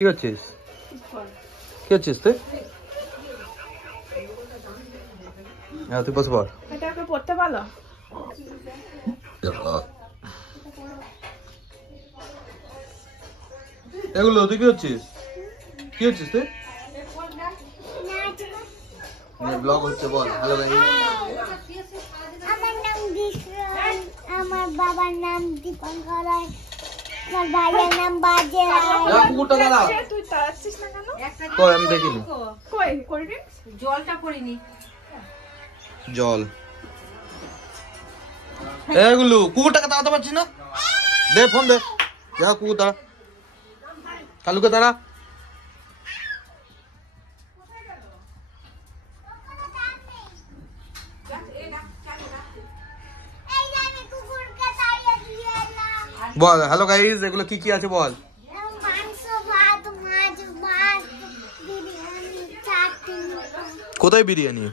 কি করছিস? কি করছিস তুই? হ্যাঁ তুই বসে পড়। এটাকে পড়তে পারো? এগুলো তুই কি করছিস? কি করছিস তুই? ব্লগ হচ্ছে বল। Hello guys. আমার নাম বিক্রম, আমার বাবার নাম দীপঙ্কর রায়, আমার ভাইয়ের নাম বাজে রায়। কুকুরটা দাঁড়া। তুই তাড়াচ্ছিস না কেন? কই আমি দেখিনি। কই করবি? জলটা পড়িনি। জল। এগুলো কুকুরটাকে তাড়াতে পারছিস না? দে ফোন দে। যা কুকুর তাড়া। কালুকে তাড়া। এই যে আমি কুকুরকে তাড়িয়ে দিয়ে এলাম। বল হ্যালো গাইস, এগুলো কি কি আছে বল। মাংস, ভাত, মাছ, বিরিয়ানি, চাটনি। কোথায় বিরিয়ানি?